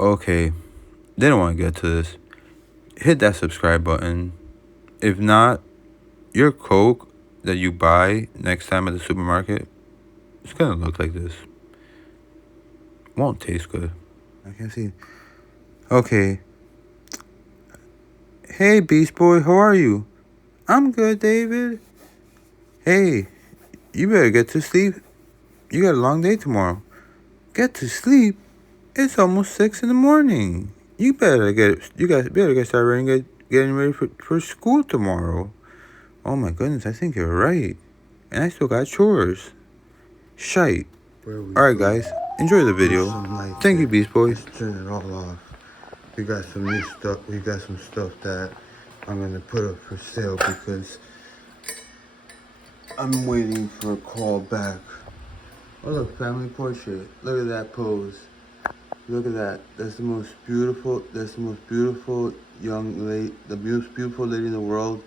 Okay, they don't want to get to this. Hit that subscribe button. If not, your Coke that you buy next time at the supermarket, it's gonna look like this. Won't taste good. I can't see. Okay. Hey, Beast Boy, how are you? I'm good, David. Hey, you better get to sleep. You got a long day tomorrow. Get to sleep? It's almost 6 in the morning. You better get started getting ready for school tomorrow. Oh my goodness, I think you're right. And I still got chores. Shite. Alright guys, enjoy the video. Thank you, Beast Boy. Let's turn it all off. We got some new stuff. We got some stuff that I'm gonna put up for sale because I'm waiting for a call back. Oh look, family portrait. Look at that pose. Look at that. That's the most beautiful young lady, the most beautiful lady in the world.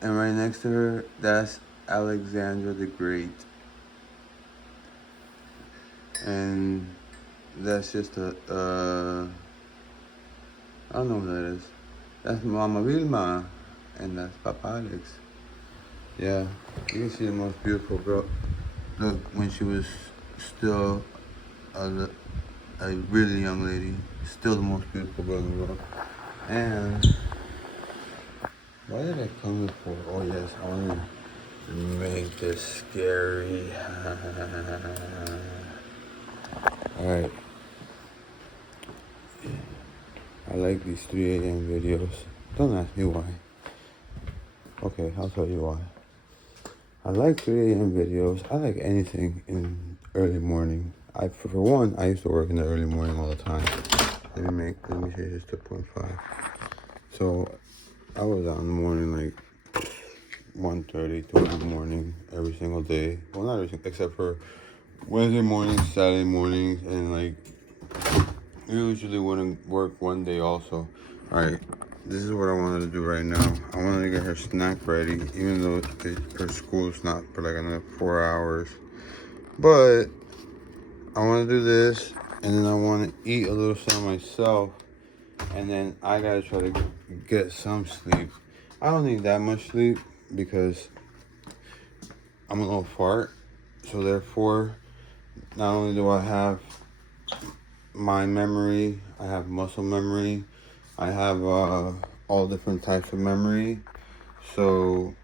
And right next to her, that's Alexandra the Great. And that's just I don't know who that is. That's Mama Vilma, and that's Papa Alex. Yeah, you can see the most beautiful girl. Look, when she was still a really young lady, still the most beautiful girl in the world. And why did I come here for? Oh yes, I want to make this scary. Alright. I like these 3 a.m. videos. Don't ask me why. Okay, I'll tell you why. I like 3 a.m. videos. I like anything in early morning. For one, I used to work in the early morning all the time. Let me say this 2.5. So I was out in the morning like 1:30, 2 in the morning every single day. Well, not every single, except for Wednesday mornings, Saturday mornings, and like usually wouldn't work one day also. All right, this is what I wanted to do right now. I wanted to get her snack ready, even though her school's not for like another 4 hours. But I want to do this, and then I want to eat a little something myself, and then I gotta try to get some sleep. I don't need that much sleep because I'm a little fart, so therefore, not only do I have my memory, I have muscle memory, I have all different types of memory. So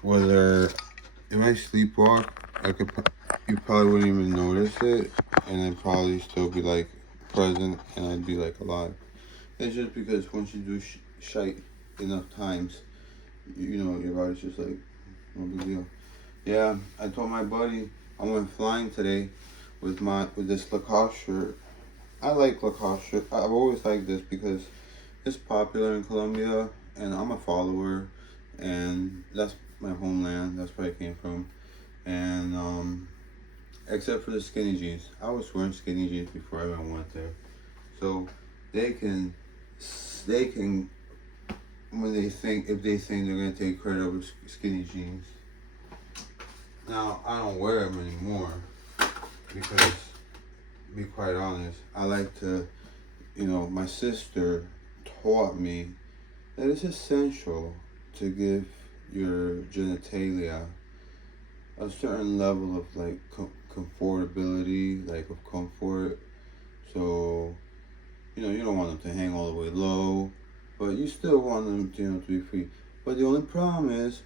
whether if I sleepwalk, you probably wouldn't even notice it, and I'd probably still be like present, and I'd be like alive. It's just because once you do shite enough times, you know your body's just like no big deal. Yeah, I told my buddy I went flying today with this Lacoste shirt. I like Lacoste shirt. I've always liked this because it's popular in Colombia, and I'm a follower, and that's my homeland. That's where I came from, and except for the skinny jeans, I was wearing skinny jeans before I even went there, so they can when they think if they think they're gonna take credit over skinny jeans. Now I don't wear them anymore because, to be quite honest, I like to, my sister taught me that it's essential to give your genitalia a certain level of like comfortability, like of comfort. So, you don't want them to hang all the way low, but you still want them to be free. But the only problem is,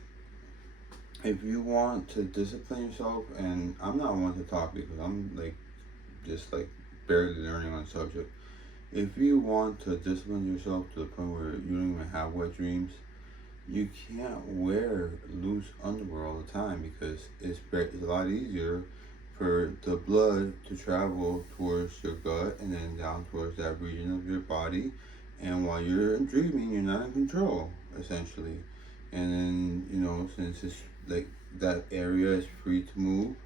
if you want to discipline yourself, and I'm not one to talk because I'm like just like barely learning on the subject. If you want to discipline yourself to the point where you don't even have wet dreams, you can't wear loose underwear all the time because it's a lot easier for the blood to travel towards your gut and then down towards that region of your body. And while you're dreaming, you're not in control, essentially. And then, since it's like that area is free to move,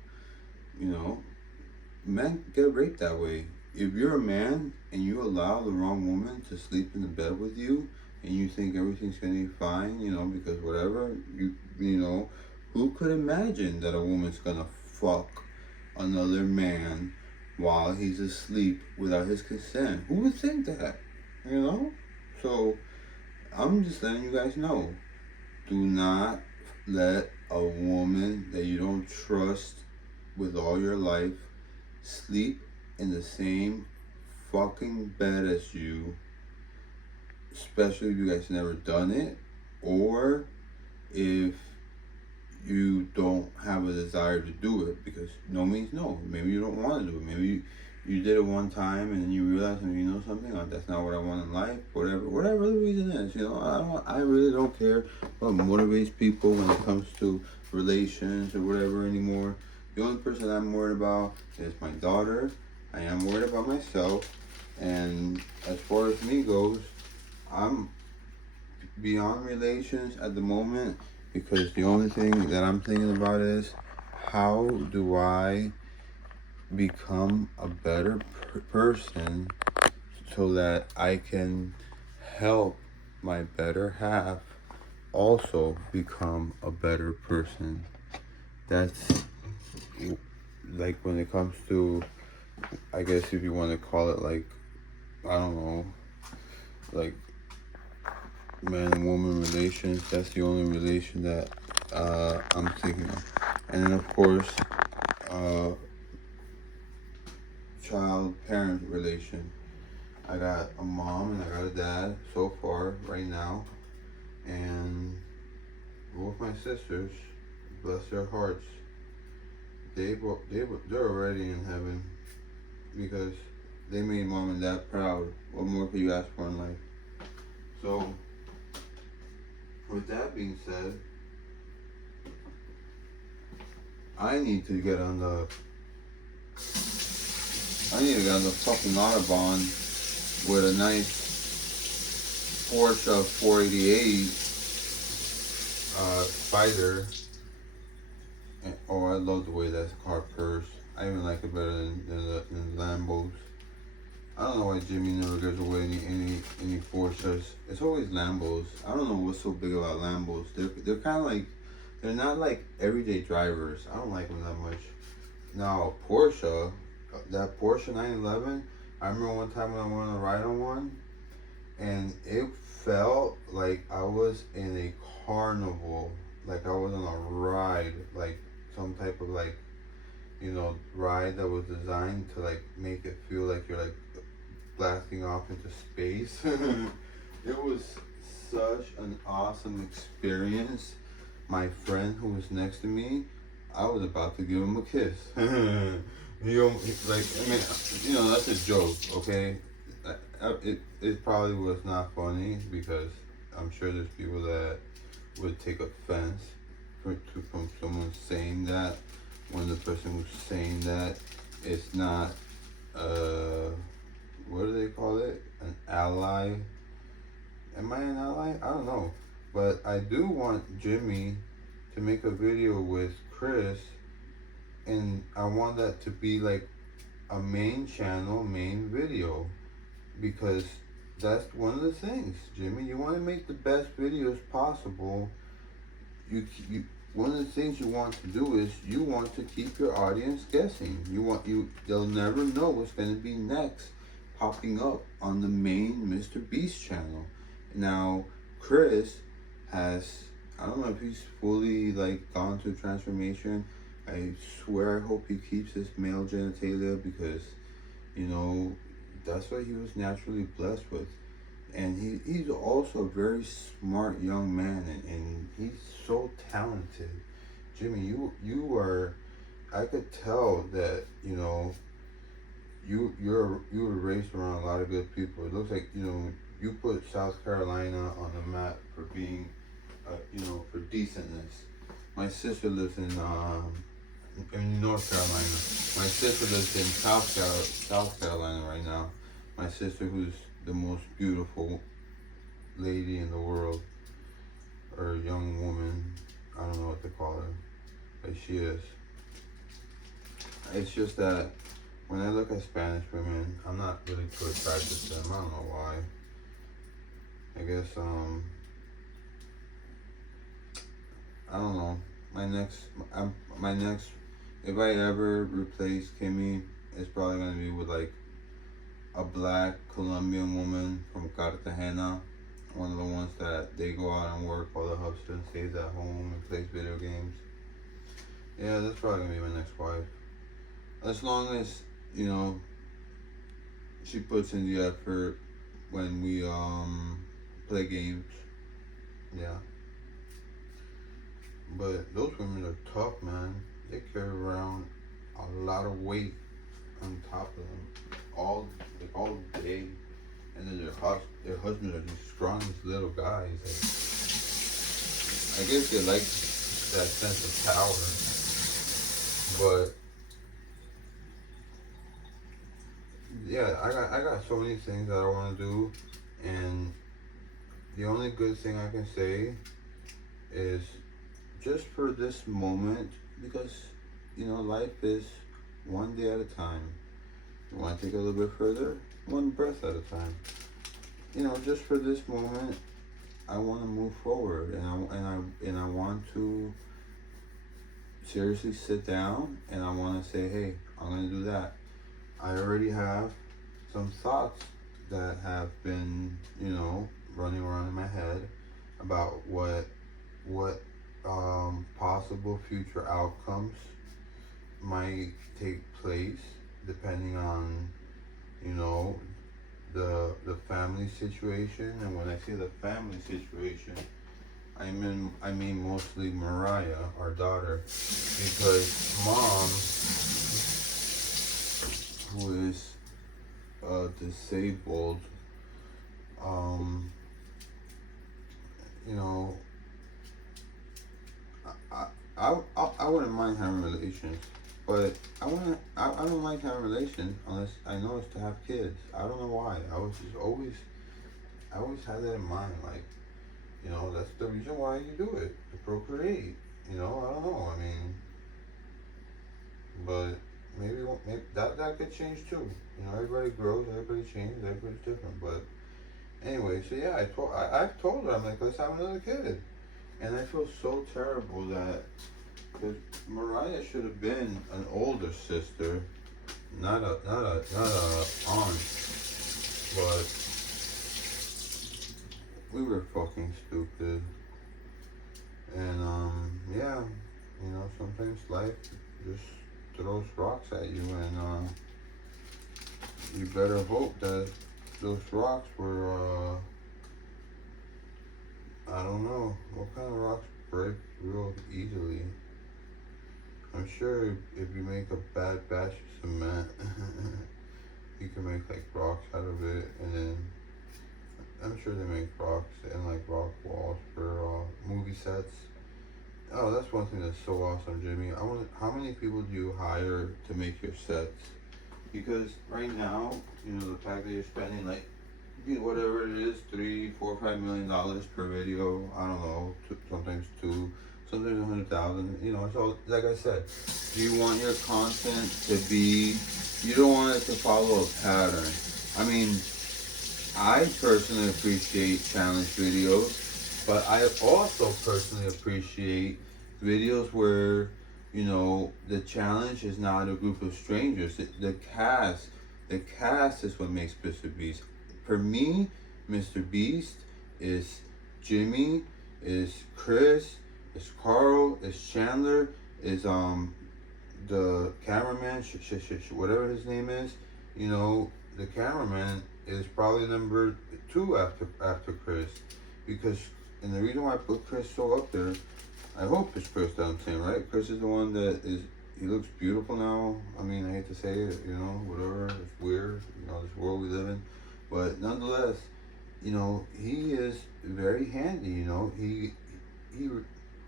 men get raped that way. If you're a man and you allow the wrong woman to sleep in the bed with you and you think everything's gonna be fine, because whatever, who could imagine that a woman's gonna fuck another man while he's asleep without his consent. Who would think that? You know? So I'm just letting you guys know. Do not let a woman that you don't trust with all your life sleep in the same fucking bed as you, especially if you guys never done it, or if you don't have a desire to do it, because no means no. Maybe you don't want to do it. Maybe you did it one time and then you realize, you know something, oh, that's not what I want in life. Whatever the reason is, I really don't care what motivates people when it comes to relations or whatever anymore. The only person I'm worried about is my daughter. I am worried about myself, and as far as me goes, I'm beyond relations at the moment, because the only thing that I'm thinking about is how do I become a better person so that I can help my better half also become a better person. That's like when it comes to, I guess if you want to call it, like, I don't know, like man and woman relations. That's the only relation that I'm thinking of. And then of course, uh, child parent relation. I got a mom and I got a dad so far right now, and both my sisters, bless their hearts, they're already in heaven because they made mom and dad proud. What more could you ask for in life? So, with that being said, I need to get on the fucking Autobahn with a nice Porsche 488 Spider. Oh, I love the way that car purrs. I even like it better than Lambos. I don't know why Jimmy never gives away any Porsches. It's always Lambos. I don't know what's so big about Lambos. They're kind of like, they're not like everyday drivers. I don't like them that much. Now Porsche, that Porsche 911. I remember one time when I went on a ride on one, and it felt like I was in a carnival, like I was on a ride, like some type of like, ride that was designed to like make it feel like you're like blasting off into space. It was such an awesome experience. My friend who was next to me, I was about to give him a kiss. That's a joke, okay? It probably was not funny, because I'm sure there's people that would take offense from someone saying that, when the person who's saying that is not, what do they call it? An ally? Am I an ally? I don't know. But I do want Jimmy to make a video with Chris, and I want that to be like a main channel, main video, because that's one of the things, Jimmy. You want to make the best videos possible. You one of the things you want to do is you want to keep your audience guessing. They'll never know what's going to be next popping up on the main Mr. Beast channel. Now, Chris has, I don't know if he's fully like gone through transformation. I swear I hope he keeps his male genitalia, because, that's what he was naturally blessed with. And he's also a very smart young man, and he's so talented. Jimmy, you are, I could tell that, you were raised around a lot of good people. It looks like, you put South Carolina on the map for being, for decentness. My sister lives in North Carolina. My sister lives in South Carolina right now. My sister, who's the most beautiful lady in the world, or young woman, I don't know what to call her, but she is. It's just that when I look at Spanish women, I'm not really too attracted to them. I don't know why. I guess, I don't know. My next, if I ever replace Kimmy, it's probably gonna be with like a black Colombian woman from Cartagena, one of the ones that they go out and work while the husband stays at home and plays video games. Yeah, that's probably gonna be my next wife. As long as, you know, she puts in the effort when we play games. Yeah. But those women are tough, man. They carry around a lot of weight on top of them all day, and then their husbands are these strongest little guys. Like, I guess they like that sense of power, but yeah, I got so many things that I want to do, and the only good thing I can say is just for this moment, because you know life is one day at a time. You want to take it a little bit further, one breath at a time. You know, just for this moment, I want to move forward, and I want to seriously sit down, and I want to say, hey, I'm gonna do that. I already have some thoughts that have been, you know, running around in my head about what possible future outcomes might take place depending on, you know, the family situation. And when I say the family situation, I mean mostly Mariah, our daughter, because mom, who is disabled, you know, I wouldn't mind having relations, but I don't like having relations unless I know it's to have kids. I don't know why. I always had that in mind. Like, you know, that's the reason why you do it, to procreate. You know, I don't know. I mean, but maybe that could change too. You know, everybody grows, everybody changes, everybody's different. But anyway, so yeah, I've told her, I'm like, let's have another kid, and I feel so terrible that, because Mariah should have been an older sister, not a aunt, but we were fucking stupid, and yeah, you know, sometimes life just throws rocks at you, and you better hope that those rocks were I don't know what kind of rocks break real easily. I'm sure if you make a bad batch of cement, you can make like rocks out of it, and then I'm sure they make rocks and like rock walls for movie sets. Oh, that's one thing that's so awesome, Jimmy. How many people do you hire to make your sets? Because right now, you know, the fact that you're spending like whatever it is, $3, $4, $5 million per video. I don't know, sometimes two, sometimes 100,000. You know, so like I said, you want your content to be. You don't want it to follow a pattern. I mean, I personally appreciate challenge videos, but I also personally appreciate videos where, you know, the challenge is not a group of strangers. The cast is what makes Mr. Beast. For me, Mr. Beast is Jimmy, is Chris, is Carl, is Chandler, is the cameraman, whatever his name is. You know, the cameraman is probably number 2 after Chris, because, and the reason why I put Chris so up there, I hope it's Chris that I'm saying, right? Chris is the one that is, he looks beautiful now. I mean, I hate to say it, you know, whatever, it's weird, you know, this world we live in. But nonetheless, you know, he is very handy, you know. He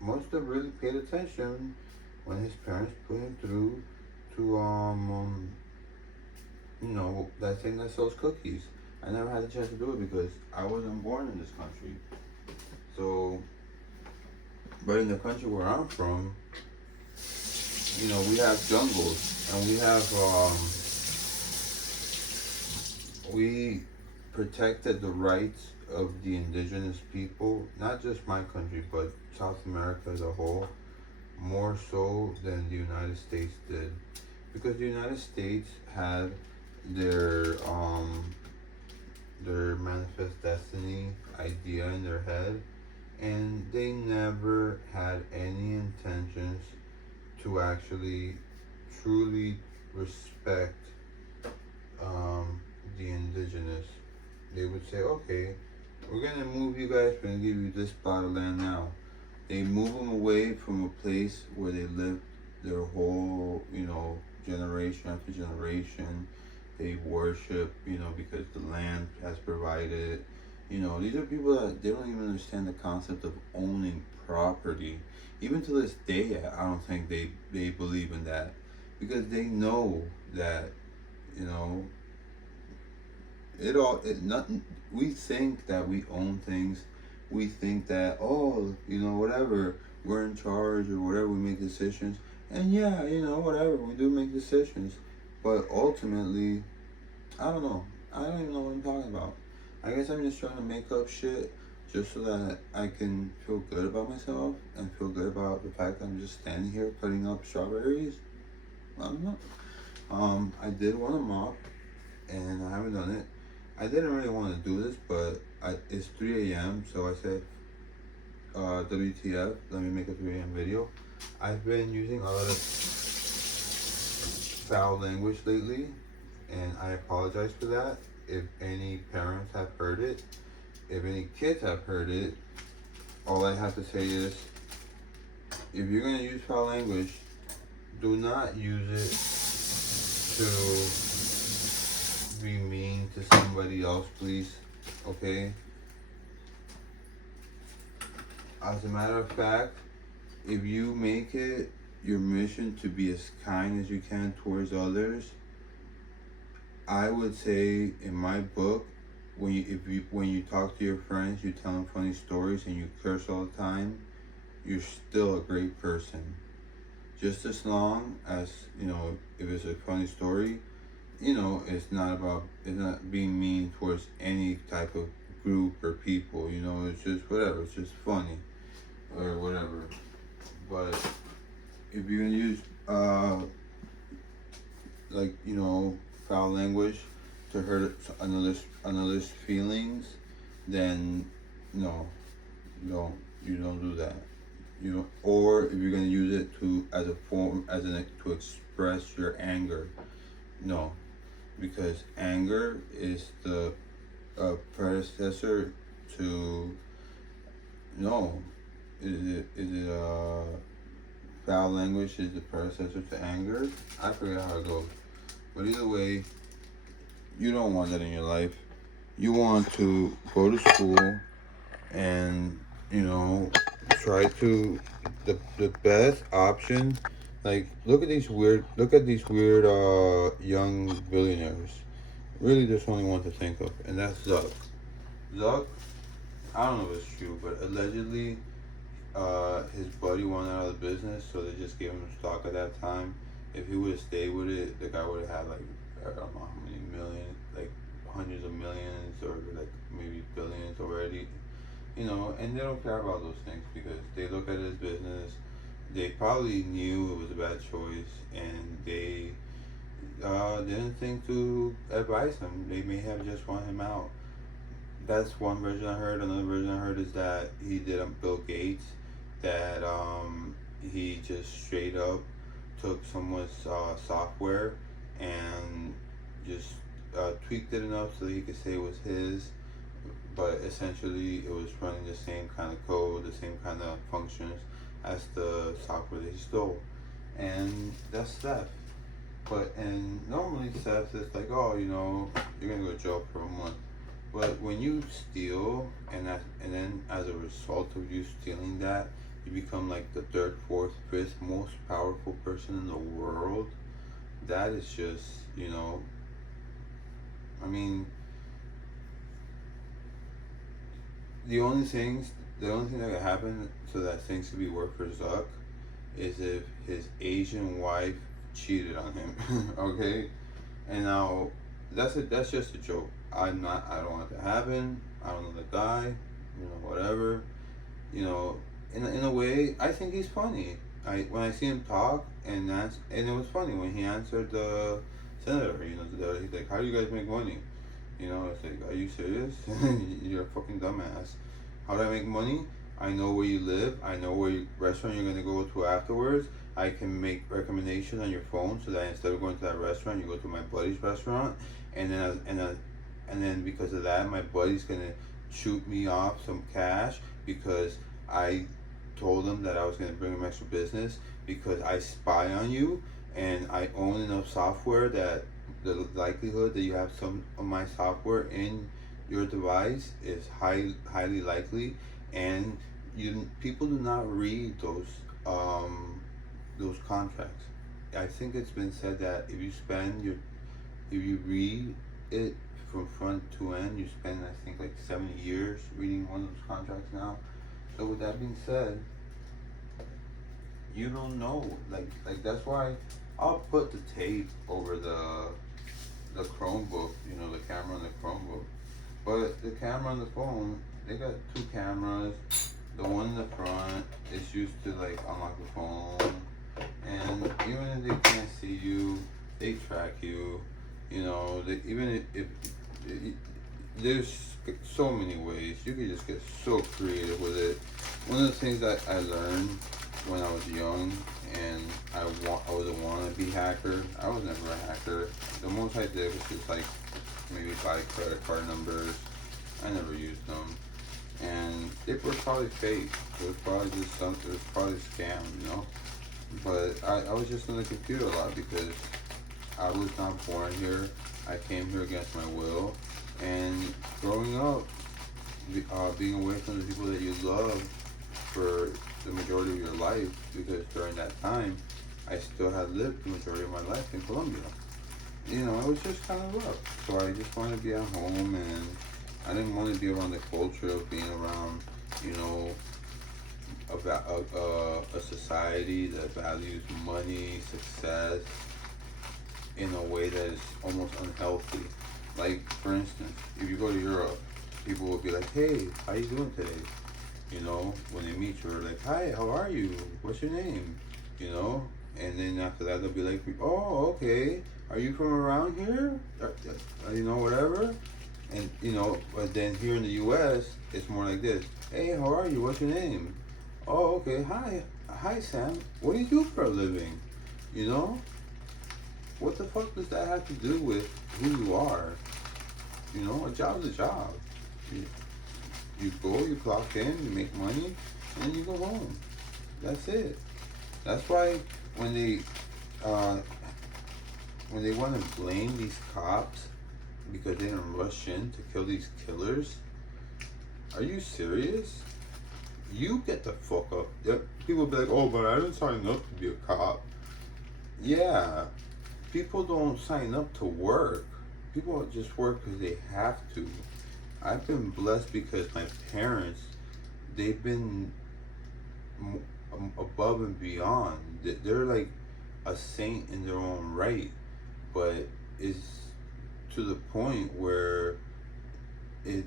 must have really paid attention when his parents put him through to, you know, that thing that sells cookies. I never had the chance to do it because I wasn't born in this country. So, but in the country where I'm from, you know, we have jungles, and we have, we protected the rights of the indigenous people, not just my country, but South America as a whole, more so than the United States did. because the United States had their manifest destiny idea in their head, and they never had any intentions to actually truly respect the indigenous. They would say, okay, we're gonna move you guys, we're gonna give you this plot of land now. They move them away from a place where they lived their whole, generation after generation. They worship, because the land has provided. These are people that they don't even understand the concept of owning property. Even to this day, I don't think they believe in that, because they know that, you know, nothing. We think that we own things. We think that, oh, whatever, we're in charge or whatever. We make decisions, and yeah, whatever, we do make decisions, but ultimately, I don't know. I don't even know what I'm talking about. I guess I'm just trying to make up shit just so that I can feel good about myself and feel good about the fact that I'm just standing here putting up strawberries. I don't know. I did want to mop, and I haven't done it. I didn't really want to do this, but it's 3 a.m., so I said, WTF, let me make a 3 a.m. video. I've been using a lot of foul language lately, and I apologize for that. If any parents have heard it, if any kids have heard it, all I have to say is, if you're going to use foul language, do not use it to be mean to somebody else, please. Okay? As a matter of fact, if you make it your mission to be as kind as you can towards others, I would say in my book, when you talk to your friends, you tell them funny stories and you curse all the time, you're still a great person. Just as long as, if it's a funny story, it's not being mean towards any type of group or people, it's just whatever, it's just funny or whatever. But if you're gonna use foul language to hurt another's feelings, then no, you don't do that. Or if you're gonna use it to to express your anger, no, because anger is the predecessor to no. Foul language is the predecessor to anger? I forget how it goes. But either way, you don't want that in your life. You want to go to school and, try to the best option. Like, look at these weird young billionaires. Really, there's only one to think of, and that's Zuck. Zuck, I don't know if it's true, but allegedly, his buddy went out of the business, so they just gave him stock at that time. If he would have stayed with it, the guy would have had like, I don't know how many millions, like hundreds of millions or like maybe billions already. And they don't care about those things because they look at his business. They probably knew it was a bad choice, and they didn't think to advise him. They may have just wanted him out. That's one version I heard. Another version I heard is that he did Bill Gates, that he just straight up took someone's software and just tweaked it enough so that he could say it was his, but essentially it was running the same kind of code, the same kind of functions as the software that he stole, and that's theft. And normally theft is like, oh, you're gonna go to jail for a month. But when you steal, and then as a result of you stealing that, you become like the third, fourth, fifth most powerful person in the world. That is just, I mean, the only thing that could happen so that things could be worse for Zuck is if his Asian wife cheated on him. Okay, and now that's just a joke. I don't want it to happen. I don't know the guy. Whatever. In a way, I think he's funny. when I see him talk, and it was funny when he answered the senator. He's like, "How do you guys make money?" It's like, "Are you serious? You're a fucking dumbass. How do I make money? I know where you live. I know restaurant you're gonna go to afterwards. I can make recommendations on your phone so that instead of going to that restaurant, you go to my buddy's restaurant, and then because of that, my buddy's gonna shoot me off some cash because I told him that I was gonna bring him extra business because I spy on you and I own enough software that the likelihood that you have some of my software in your device is highly likely, and people do not read those contracts. I think it's been said that if you read it from front to end, you spend, I think, like 70 years reading one of those contracts now. So with that being said, you don't know, that's why I'll put the tape over the Chromebook, the camera on the Chromebook. But the camera on the phone, they got two cameras. The one in the front is used to like unlock the phone, and even if they can't see you, they track you. Even if there's so many ways you could just get so creative with it. One of the things that I learned when I was young and I was a wannabe hacker. I was never a hacker. The most I did was just like maybe buy credit card numbers. I never used them, and they were probably fake. It was probably just something. It was probably a scam. But I was just on the computer a lot because I was not born here. I came here against my will, and growing up, being away from the people that you love for the majority of your life, because during that time, I still had lived the majority of my life in Colombia. It was just kind of rough. So I just wanted to be at home, and I didn't want to be around the culture of being around, you know, a society that values money, success, in a way that is almost unhealthy. Like, for instance, if you go to Europe, people will be like, "Hey, how you doing today?" When they meet you, they're like, "Hi, how are you? What's your name?" And then after that, they'll be like, "Oh, okay. Are you from around here? Whatever." And, but then here in the U.S., it's more like this. "Hey, how are you? What's your name?" "Oh, okay. Hi, Sam. What do you do for a living?" You know? What the fuck does that have to do with who you are? A job's a job. You go, you clock in, you make money, and you go home. That's it. That's why when uh, they want to blame these cops because they didn't rush in to kill these killers, are you serious? You get the fuck up. People be like, "Oh, but I didn't sign up to be a cop." Yeah, people don't sign up to work. People just work because they have to. I've been blessed because my parents, they've been above and beyond. They're like a saint in their own right, but it's to the point where it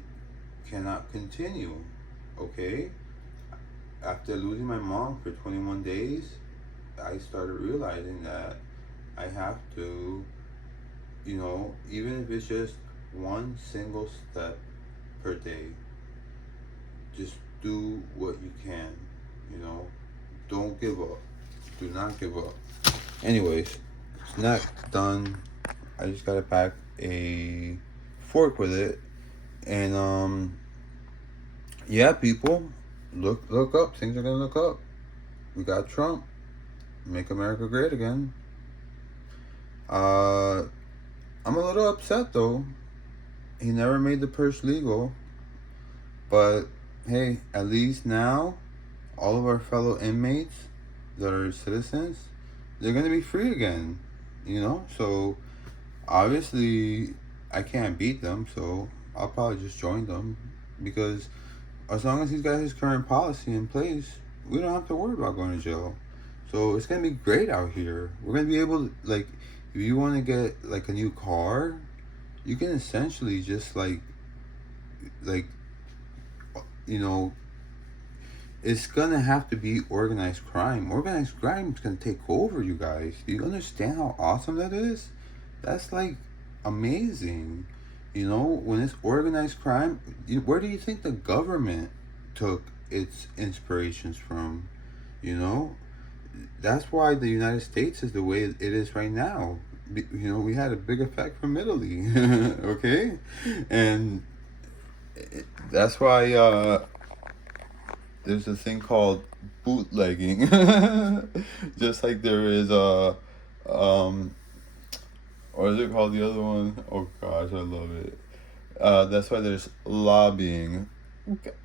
cannot continue. Okay? After losing my mom for 21 days, I started realizing that I have to, even if it's just one single step per day, just do what you can. Don't give up. Do not give up. Anyways, snack done. I just gotta pack a fork with it, and yeah, people, look up. Things are gonna look up. We got Trump. Make America great again. I'm a little upset though. He never made the purse legal, but hey, at least now all of our fellow inmates that are citizens, they're gonna be free again. So obviously I can't beat them, so I'll probably just join them because as long as he's got his current policy in place, we don't have to worry about going to jail. So it's gonna be great out here. We're gonna be able to, like, if you want to get like a new car, you can essentially just like you know It's gonna have to be organized crime. Organized crime is gonna take over, you guys. Do you understand how awesome that is? That's like amazing. You know, when it's organized crime, where do you think the government took its inspirations from? You know, that's why the United States is the way it is right now. You know, we had a big effect from Italy, okay, and that's why there's a thing called bootlegging, just like there is um, or is it called the other one? Oh gosh, I love it. That's why there's lobbying.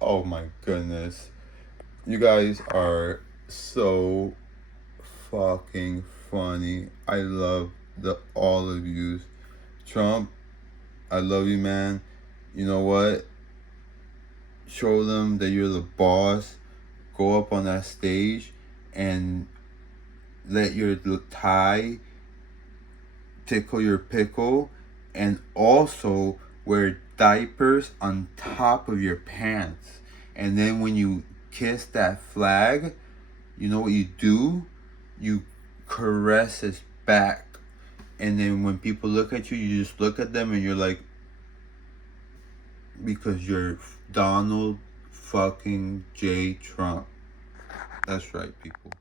Oh my goodness, you guys are so fucking funny. I love the all of you. Trump, I love you, man. You know what? Show them that you're the boss. Go up on that stage and let your tie tickle your pickle, and also wear diapers on top of your pants. And then when you kiss that flag, you know what you do? You caress its back. And then when people look at you, you just look at them and you're like, because you're Donald fucking J. Trump. That's right, people.